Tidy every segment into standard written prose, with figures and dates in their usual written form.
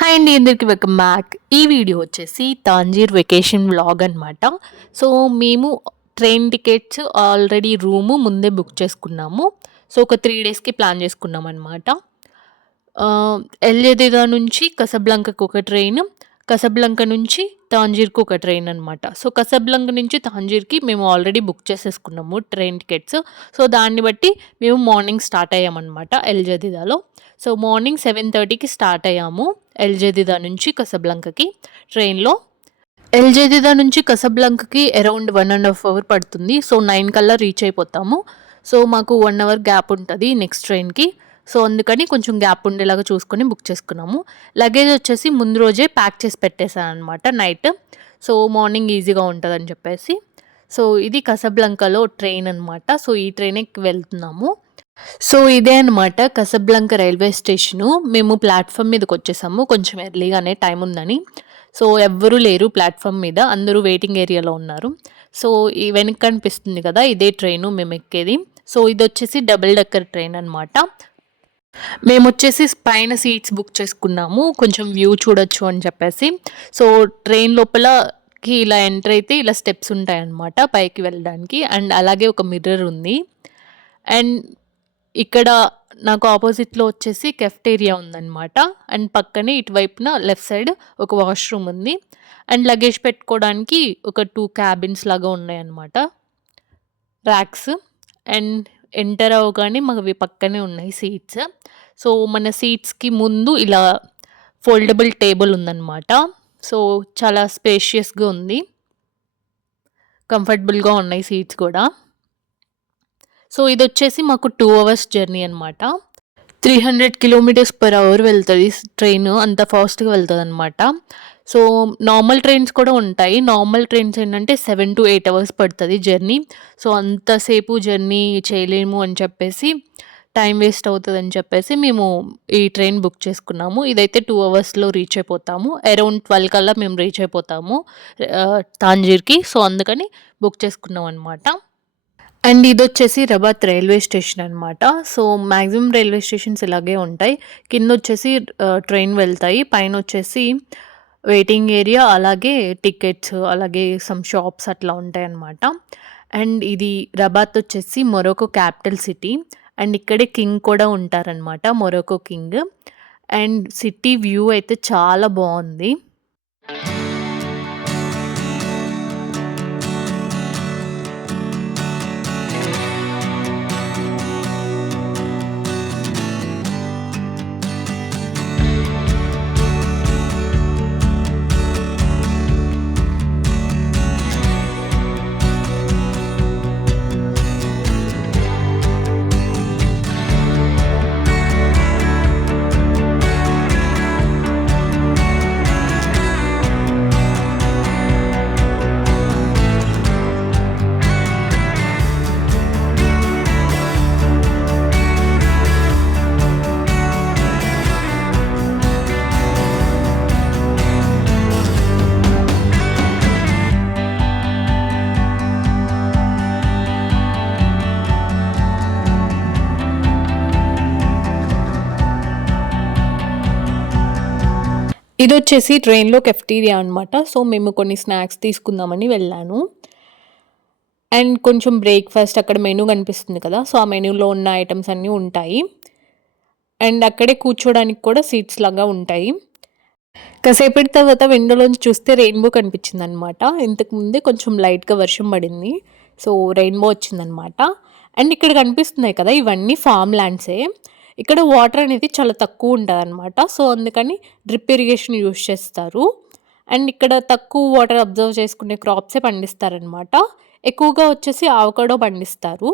Hi అండి, అందరికి welcome back. ఈ వీడియో వచ్చేసి తాంజీర్ వెకేషన్ వ్లాగ్ అనమాట. సో మేము ట్రైన్ టికెట్స్ ఆల్రెడీ రూము ముందే బుక్ చేసుకున్నాము. సో ఒక 3 డేస్కి ప్లాన్ చేసుకున్నాం అనమాట. ఎల్జెదిదా నుంచి కసబ్లంకకు ఒక ట్రైన్, కసబ్లంక నుంచి తాంజీర్కు ఒక ట్రైన్ అనమాట. సో కసబ్లంక నుంచి తాంజీర్కి మేము ఆల్రెడీ బుక్ చేసేసుకున్నాము ట్రైన్ టికెట్స్. సో దాన్ని బట్టి మేము మార్నింగ్ స్టార్ట్ అయ్యామన్నమాట ఎల్జెదిదాలో. సో మార్నింగ్ 7:30కి స్టార్ట్ అయ్యాము ఎల్జెదిదా నుంచి కసబ్లంకకి ట్రైన్లో. ఎల్జెదిదా నుంచి కసబ్లంకకి అరౌండ్ 1.5 అవర్ పడుతుంది. సో 9 కల్లా రీచ్ అయిపోతాము. సో మాకు 1 అవర్ గ్యాప్ ఉంటుంది నెక్స్ట్ ట్రైన్కి. సో అందుకని కొంచెం గ్యాప్ ఉండేలాగా చూసుకొని బుక్ చేసుకున్నాము. లగేజ్ వచ్చేసి ముందు రోజే ప్యాక్ చేసి పెట్టేశాను అనమాట నైట్. సో మార్నింగ్ ఈజీగా ఉంటుందని చెప్పేసి. సో ఇది కసబ్లంకలో ట్రైన్ అనమాట. సో ఈ ట్రైన్కి వెళ్తున్నాము. సో ఇదే అనమాట కసబ్లంక రైల్వే స్టేషను. మేము ప్లాట్ఫామ్ మీదకి వచ్చేసాము కొంచెం ఎర్లీగానే, టైం ఉందని. సో ఎవ్వరూ లేరు ప్లాట్ఫామ్ మీద, అందరూ వెయిటింగ్ ఏరియాలో ఉన్నారు. సో ఈ వెనక కనిపిస్తుంది కదా, ఇదే ట్రైను మేము ఎక్కేది. సో ఇది వచ్చేసి డబుల్ డెక్కర్ ట్రైన్ అనమాట. మేము వచ్చేసి పైన సీట్స్ బుక్ చేసుకున్నాము కొంచెం వ్యూ చూడొచ్చు అని చెప్పేసి. సో ట్రైన్ లోపలకి ఇలా ఎంటర్ అయితే ఇలా స్టెప్స్ ఉంటాయన్నమాట పైకి వెళ్ళడానికి. అండ్ అలాగే ఒక మిర్రర్ ఉంది. అండ్ ఇక్కడ నాకు ఆపోజిట్లో వచ్చేసి కెఫ్టేరియా ఉందన్నమాట. అండ్ పక్కనే ఇటువైపున లెఫ్ట్ సైడ్ ఒక వాష్రూమ్ ఉంది. అండ్ లగేజ్ పెట్టుకోవడానికి ఒక 2 క్యాబిన్స్ లాగా ఉన్నాయన్నమాట, ర్యాక్స్. అండ్ ఎంటర్ అవ్వగానే మాకు పక్కనే ఉన్నాయి సీట్స్. సో మన సీట్స్కి ముందు ఇలా ఫోల్డబుల్ టేబుల్ ఉందన్నమాట. సో చాలా స్పేషియస్గా ఉంది, కంఫర్టబుల్గా ఉన్నాయి సీట్స్ కూడా. సో ఇది వచ్చేసి మాకు 2 అవర్స్ జర్నీ అనమాట. 300 km/h వెళ్తుంది ట్రైన్, అంత ఫాస్ట్గా వెళ్తుంది అనమాట. సో నార్మల్ ట్రైన్స్ కూడా ఉంటాయి. నార్మల్ ట్రైన్స్ ఏంటంటే 7 to 8 అవర్స్ పడుతుంది జర్నీ. సో అంతసేపు జర్నీ చేయలేము అని చెప్పేసి, టైం వేస్ట్ అవుతుందని చెప్పేసి మేము ఈ ట్రైన్ బుక్ చేసుకున్నాము. ఇదైతే 2 అవర్స్లో రీచ్ అయిపోతాము. అరౌండ్ 12 కల్లా మేము రీచ్ అయిపోతాము తాంజీర్కి. సో అందుకని బుక్ చేసుకున్నాం అనమాట. అండ్ ఇదొచ్చేసి రబాత్ రైల్వే స్టేషన్ అనమాట. సో మ్యాక్సిమం రైల్వే స్టేషన్స్ ఇలాగే ఉంటాయి. కింద వచ్చేసి ట్రైన్ వెళ్తాయి, పైన వచ్చేసి వెయిటింగ్ ఏరియా, అలాగే టికెట్స్, అలాగే సమ్ షాప్స్ అట్లా ఉంటాయన్నమాట. అండ్ ఇది రబాత్ వచ్చేసి మొరొకో క్యాపిటల్ సిటీ. అండ్ ఇక్కడే కింగ్ కూడా ఉంటారనమాట, Morocco king. And city view అయితే చాలా బాగుంది. ఇది వచ్చేసి ట్రైన్లో కెఫ్టీరియా అనమాట. సో మేము కొన్ని స్నాక్స్ తీసుకుందామని వెళ్ళాను. అండ్ కొంచెం బ్రేక్ఫాస్ట్, అక్కడ మెనూ కనిపిస్తుంది కదా, సో ఆ మెనూలో ఉన్న ఐటమ్స్ అన్నీ ఉంటాయి. అండ్ అక్కడే కూర్చోడానికి కూడా సీట్స్ లాగా ఉంటాయి. కాసేపటి తర్వాత విండోలోంచి చూస్తే రెయిన్బో కనిపించింది అనమాట. ఇంతకుముందే కొంచెం లైట్గా వర్షం పడింది, సో రెయిన్బో వచ్చిందనమాట. అండ్ ఇక్కడ కనిపిస్తున్నాయి కదా, ఇవన్నీ ఫామ్ ల్యాండ్సే. ఇక్కడ వాటర్ అనేది చాలా తక్కువ ఉంటుంది అనమాట. సో అందుకని డ్రిప్ ఇరిగేషన్ యూజ్ చేస్తారు. అండ్ ఇక్కడ తక్కువ వాటర్ అబ్జర్వ్ చేసుకునే క్రాప్సే పండిస్తారనమాట. ఎక్కువగా వచ్చేసి ఆవకాడో పండిస్తారు.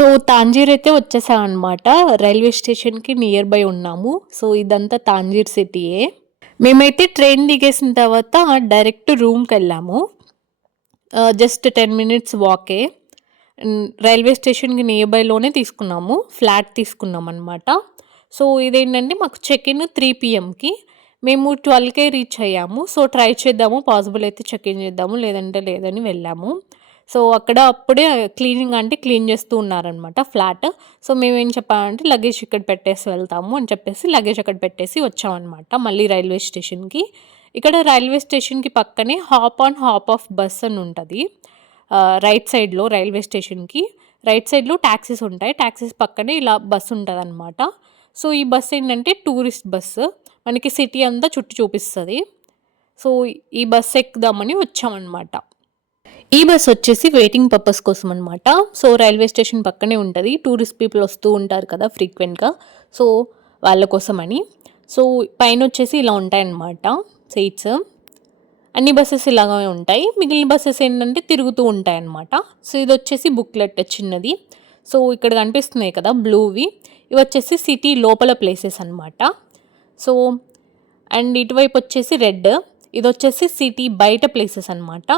సో, తాంజీర్ అయితే వచ్చేసామనమాట. రైల్వే స్టేషన్‌కి నియర్ బై ఉన్నాము. సో, ఇదంతా తాంజీర్ సిటీయే. మేమైతే ట్రైన్ దిగేసిన తర్వాత డైరెక్ట్ రూమ్‌కెళ్ళాము. జస్ట్ 10 మినిట్స్ వాకే. రైల్వే స్టేషన్‌కి నియర్ బైలోనే తీసుకున్నాము. ఫ్లాట్ తీసుకున్నామనమాట. సో, ఇదేంటంటే మాకు చెక్ ఇన్ 3 పీఎంకి. మేము 12కే రీచ్ అయ్యాము. సో, ట్రై చేద్దాము. పాసిబుల్ అయితే చెక్ ఇన్ చేద్దాము. లేదంటే లేదని వెళ్ళాము. సో, అక్కడ అప్పుడే క్లీనింగ్ అంటే క్లీన్ చేస్తూ ఉన్నారనమాట ఫ్లాట్. సో, మేమేం చెప్పామంటే లగేజ్ ఇక్కడ పెట్టేసి వెళ్తాము అని చెప్పేసి లగేజ్ అక్కడ పెట్టేసి వచ్చామనమాట మళ్ళీ రైల్వే స్టేషన్‌కి. ఇక్కడ రైల్వే స్టేషన్‌కి పక్కనే hop on, hop of bus అని ఉంటది. రైట్ సైడ్‌లో రైల్వే స్టేషన్‌కి రైట్ సైడ్‌లో టాక్సీస్ ఉంటాయి. టాక్సీస్ పక్కనే ఇలా బస్ ఉంటదనమాట. సో, ఈ బస్ ఏంటంటే టూరిస్ట్ బస్సు. మనకి సిటీ అంతా చుట్టి చూపిస్తది. సో, ఈ బస్ ఎక్కుదామని వచ్చామనమాట. ఈ బస్ వచ్చేసి వెయిటింగ్ పర్పస్ కోసం అనమాట. సో, రైల్వే స్టేషన్ పక్కనే ఉంటది. టూరిస్ట్ పీపుల్ వస్తూ ఉంటారు కదా ఫ్రీక్వెంట్‌గా. సో, వాళ్ళ కోసమని. సో, పైనొచ్చేసి ఇలా ఉంటాయన్నమాట సీట్స్. అన్ని బసెస్ ఇలాగే ఉంటాయి. మిగిలిన బసెస్ ఏంటంటే తిరుగుతూ ఉంటాయన్నమాట. సో, ఇదొచ్చేసి బుక్లెట్ చిన్నది. సో, ఇక్కడ కనిపిస్తున్నాయి కదా బ్లూవి. ఇవొచ్చేసి సిటీ లోపల ప్లేసెస్ అనమాట. సో, అండ్ ఇటువైపు వచ్చేసి రెడ్. ఇదొచ్చేసి సిటీ బయట ప్లేసెస్ అనమాట.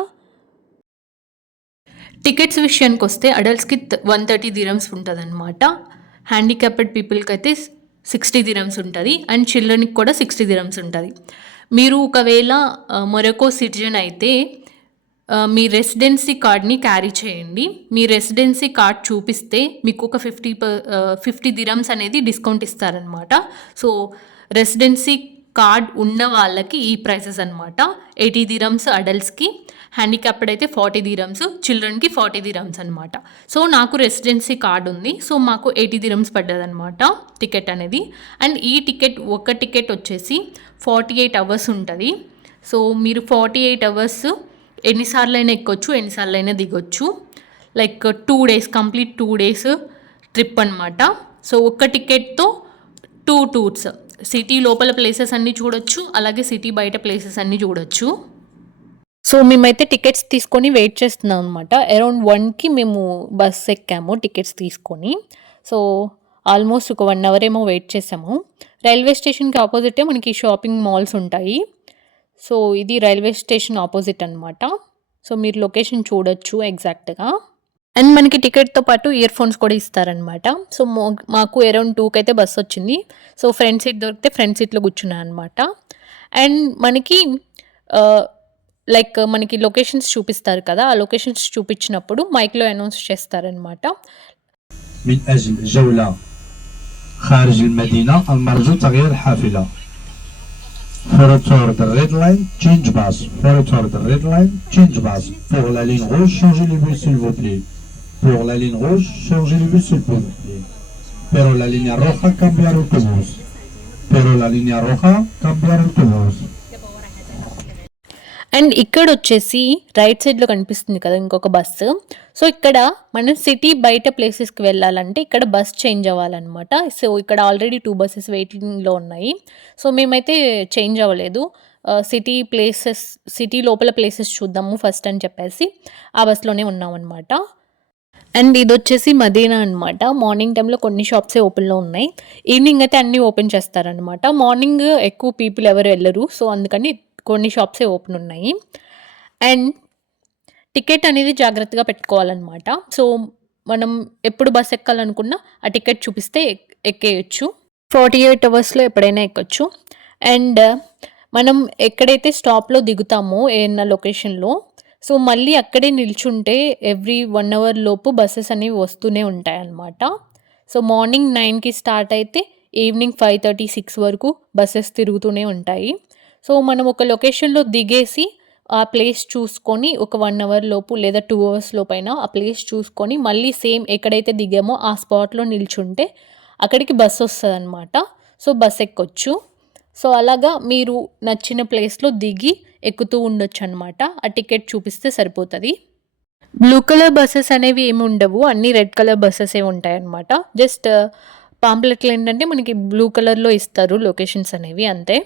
టికెట్స్ విషయానికొస్తే అడల్ట్స్‌కి 130 దిరమ్స్ ఉంటదనమాట. హ్యాండిక్యాప్డ్ పీపుల్‌కైతే 60 దిరమ్స్ ఉంటది. అండ్ చిల్డ్రన్‌కి కూడా 60 దిరమ్స్ ఉంటది. మీరు ఒకవేళ మొరొకో సిటిజన్ అయితే మీ రెసిడెన్సీ కార్డ్‌ని క్యారీ చేయండి. మీ రెసిడెన్సీ కార్డ్ చూపిస్తే మీకు ఒక 50 దిరమ్స్ అనేది డిస్కౌంట్ ఇస్తారనమాట. సో, రెసిడెన్సీ కార్డ్ ఉన్న వాళ్ళకి ఈ ప్రైసెస్ అనమాట. 80 దిరమ్స్ అడల్ట్స్‌కి, హ్యాండిక్యాప్డ్ అయితే 40 దిరమ్స్, చిల్డ్రన్‌కి 40 దిరమ్స్ అనమాట. సో, నాకు రెసిడెన్సీ కార్డ్ ఉంది. సో, మాకు 80 దిరమ్స్ పడ్డదనమాట టికెట్ అనేది. అండ్ ఈ టికెట్ ఒక టికెట్ వచ్చేసి 48 అవర్స్ ఉంటది. సో, మీరు 48 అవర్స్ ఎన్నిసార్లైనా ఎక్కొచ్చు, ఎన్నిసార్లైనా దిగొచ్చు. Like 2 days complete 2 days trip అనమాట. సో, ఒక్క టికెట్‌తో 2 టూర్స్. సిటీ లోపల ప్లేసెస్ అన్నీ చూడొచ్చు. అలాగే సిటీ బయట ప్లేసెస్ అన్నీ చూడొచ్చు. సో, మేమైతే టికెట్స్ తీసుకొని వెయిట్ చేస్తున్నాం అనమాట. అరౌండ్ 1కి మేము బస్ ఎక్కాము టికెట్స్ తీసుకొని. సో, ఆల్మోస్ట్ ఒక 1 అవర్ ఏమో వెయిట్ చేసాము. రైల్వే స్టేషన్‌కి ఆపోజిటే మనకి షాపింగ్ మాల్స్ ఉంటాయి. సో, ఇది రైల్వే స్టేషన్ ఆపోజిట్ అనమాట. సో, మీరు లొకేషన్ చూడొచ్చు ఎగ్జాక్ట్‌గా. అండ్ మనకి టికెట్‌తో పాటు ఇయర్ ఫోన్స్ కూడా ఇస్తారనమాట. సో, మాకు అరౌండ్ 2కి అయితే బస్ వచ్చింది. సో, ఫ్రంట్ సీట్ దొరికితే ఫ్రంట్ సీట్‌లో కూర్చున్నాను అనమాట. అండ్ మనకి లైక్ మనకి లొకేషన్స్ చూపిస్తారు కదా! ఆ లొకేషన్స్ చూపించినప్పుడు మైక్‌లో అనౌన్స్ చేస్తారనమాట. من أجل جولة خارج المدينة المرجو تغيير الحافلة. For retour the red line, change bus. For retour the red line, change bus. Pour la ligne rouge, changez les bus s'il vous plaît. Pour la ligne rouge, changez les bus s'il vous plaît. Pero la línea roja, cambiar autobús. Pero la línea roja, cambiar autobús. And ఇక్కడొచ్చేసి right సైడ్‌లో కనిపిస్తుంది కదా ఇంకొక bus. So, ఇక్కడ మనం city బయట ప్లేసెస్‌కి వెళ్ళాలంటే ఇక్కడ బస్ చేంజ్ అవ్వాలనమాట. సో, ఇక్కడ ఆల్రెడీ 2 బసెస్ వెయిటింగ్‌లో ఉన్నాయి. సో, మేమైతే చేంజ్ అవ్వలేదు. సిటీ లోపల ప్లేసెస్ చూద్దాము ఫస్ట్ అని చెప్పేసి ఆ బస్‌లోనే ఉన్నామనమాట. అండ్ ఇదొచ్చేసి మదీనా అనమాట. మార్నింగ్ టైంలో కొన్ని షాప్సే ఓపెన్‌లో ఉన్నాయి. ఈవినింగ్ అయితే అన్నీ ఓపెన్ చేస్తారనమాట. మార్నింగ్ ఎక్కువ పీపుల్ ఎవరు ఎళ్ళరు. సో, అందుకని కొన్ని షాప్సే ఓపెన్ ఉన్నాయి. అండ్ టికెట్ అనేది జాగ్రత్తగా పెట్టుకోవాలనమాట. సో, మనం ఎప్పుడు బస్ ఎక్కాలనుకున్నా ఆ టికెట్ చూపిస్తే ఎక్కేయొచ్చు. 48 అవర్స్‌లో ఎప్పుడైనా ఎక్కొచ్చు. అండ్ మనం ఎక్కడైతే స్టాప్‌లో దిగుతామో ఏదన్నా లొకేషన్‌లో, సో, మళ్ళీ అక్కడే నిల్చుంటే ఎవ్రీ 1 అవర్ లోపు బసెస్ అనేవి వస్తూనే ఉంటాయన్నమాట. సో, మార్నింగ్ 9కి స్టార్ట్ అయితే ఈవినింగ్ 5:30, 6 వరకు బసెస్ తిరుగుతూనే ఉంటాయి. సో, మనం ఒక లొకేషన్‌లో దిగేసి ఆ ప్లేస్ చూసుకొని ఒక 1 అవర్ లోపు లేదా 2 అవర్స్ లోపైనా ఆ ప్లేస్ చూసుకొని మళ్ళీ సేమ్ ఎక్కడైతే దిగామో ఆ స్పాట్‌లో నిల్చుంటే అక్కడికి బస్ వస్తదనమాట. సో, బస్ ఎక్కొచ్చు. సో, అలాగా మీరు నచ్చిన ప్లేస్‌లో దిగి ఎక్కుతూ ఉండొచ్చనమాట. ఆ టికెట్ చూపిస్తే సరిపోతది. బ్లూ కలర్ బసెస్ అనేవి ఏమి ఉండవు. అన్నీ రెడ్ కలర్ బసెసే ఉంటాయన్నమాట. జస్ట్ పాంప్లెట్‌లో ఏంటంటే మనకి బ్లూ కలర్‌లో ఇస్తారు లొకేషన్స్ అనేవి అంతే.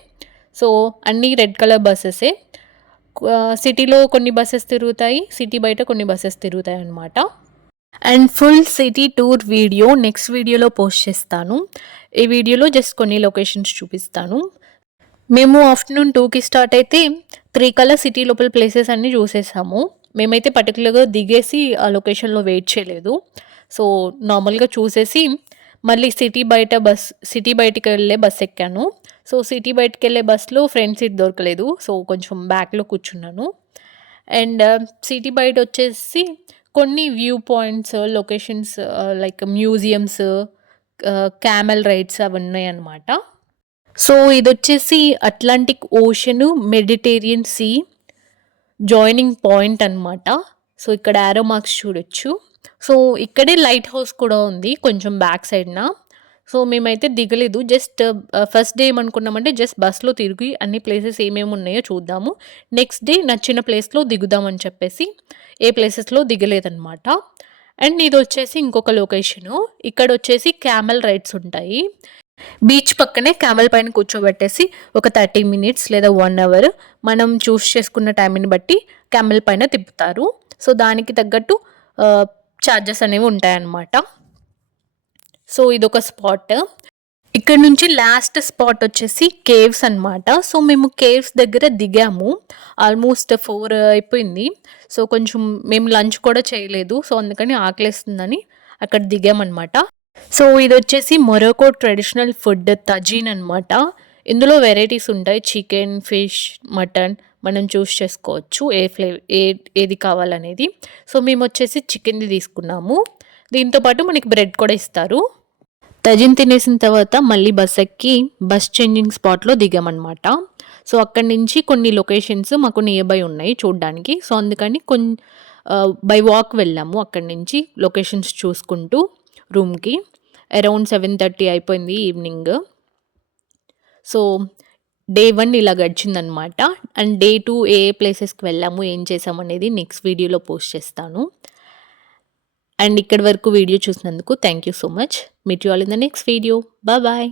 సో, అన్నీ రెడ్ కలర్ బసెసే. సిటీలో కొన్ని బసెస్ తిరుగుతాయి. సిటీ బయట కొన్ని బసెస్ తిరుగుతాయన్నమాట. And full city tour video next వీడియోలో పోస్ట్ చేస్తాను. ఈ వీడియోలో జస్ట్ కొన్ని లొకేషన్స్ చూపిస్తాను. మేము ఆఫ్టర్‌నూన్ 2కి స్టార్ట్ అయితే 3 కల్లా సిటీ లోపల ప్లేసెస్ అన్నీ చూసేసాము. మేమైతే పర్టిక్యులర్‌గా దిగేసి ఆ లొకేషన్‌లో వెయిట్ చేయలేదు. సో, నార్మల్‌గా చూసేసి మళ్ళీ సిటీ బయటికెళ్ళే బస్ ఎక్కాను. సో, సిటీ బయటికెళ్ళే బస్‌లో ఫ్రంట్ సీట్ దొరకలేదు. సో, కొంచెం బ్యాక్‌లో కూర్చున్నాను. అండ్ సిటీ బయటొచ్చేసి కొన్ని view points, locations like museums, camel rides అవున్నాయన్నమాట. సో, ఇదొచ్చేసి Atlantic ocean, Mediterranean sea joining point అనమాట. సో, ఇక్కడ యారో మార్క్స్ చూడొచ్చు. సో, ఇక్కడే లైట్ హౌస్ కూడా ఉంది కొంచెం బ్యాక్ సైడ్‌న. సో, మేమైతే దిగలేదు. జస్ట్ ఫస్ట్ డే ఏమనుకున్నామంటే జస్ట్ బస్‌లో తిరిగి అన్ని ప్లేసెస్ ఏమేమున్నాయో చూద్దాము. నెక్స్ట్ డే నచ్చిన ప్లేస్‌లో దిగుదామని చెప్పేసి ఏ ప్లేసెస్‌లో దిగలేదనమాట. అండ్ ఇదొచ్చేసి ఇంకొక లొకేషను. ఇక్కడొచ్చేసి క్యామెల్ రైడ్స్ ఉంటాయి. బీచ్ పక్కనే క్యామెల్ పైన కూర్చోబెట్టేసి ఒక 30 మినిట్స్ లేదా 1 అవర్ మనం చూస్ చేసుకున్న టైంని బట్టి క్యామెల్ పైన తిప్పుతారు. సో, దానికి తగ్గట్టు చార్జెస్ అనేవి ఉంటాయన్నమాట. సో, ఇదొక స్పాట్. ఇక్కడ నుంచి లాస్ట్ స్పాట్ వచ్చేసి కేవ్స్ అనమాట. సో, మేము కేవ్స్ దగ్గర దిగాము. ఆల్మోస్ట్ 4 అయిపోయింది. సో, కొంచెం మేము లంచ్ కూడా చేయలేదు. సో, అందుకని ఆకలేస్తుందని అక్కడ దిగామనమాట. సో, ఇదొచ్చేసి మొరొకో ట్రెడిషనల్ ఫుడ్ తజీన్ అనమాట. ఇందులో వెరైటీస్ ఉంటాయి. చికెన్, ఫిష్, మటన్ మనం చూస్ చేసుకోవచ్చు. ఏది కావాలనేది. సో, మేమొచ్చేసి చికెన్‌ది తీసుకున్నాము. దీంతో పాటు మనకి బ్రెడ్ కూడా ఇస్తారు. తజిన్ తినేసిన తర్వాత మళ్ళీ బస్ ఎక్కి బస్ చేంజింగ్ స్పాట్‌లో దిగామనమాట. సో, అక్కడి నుంచి కొన్ని లొకేషన్స్ మాకు నియర్ బై ఉన్నాయి చూడ్డానికి. సో, అందుకని బై వాక్ వెళ్ళాము అక్కడి నుంచి లొకేషన్స్ చూసుకుంటూ రూమ్‌కి. అరౌండ్ 7:30 అయిపోయింది ఈవినింగ్. సో, డే 1 ఇలా గడిచిందనమాట. అండ్ డే 2 ఏ ప్లేసెస్‌కి వెళ్ళాము, ఏం చేసామనేది నెక్స్ట్ వీడియోలో పోస్ట్ చేస్తాను. అండ్ ఇక్కడి వరకు వీడియో చూసినందుకు thank you so much. Meet you all in the next video. Bye.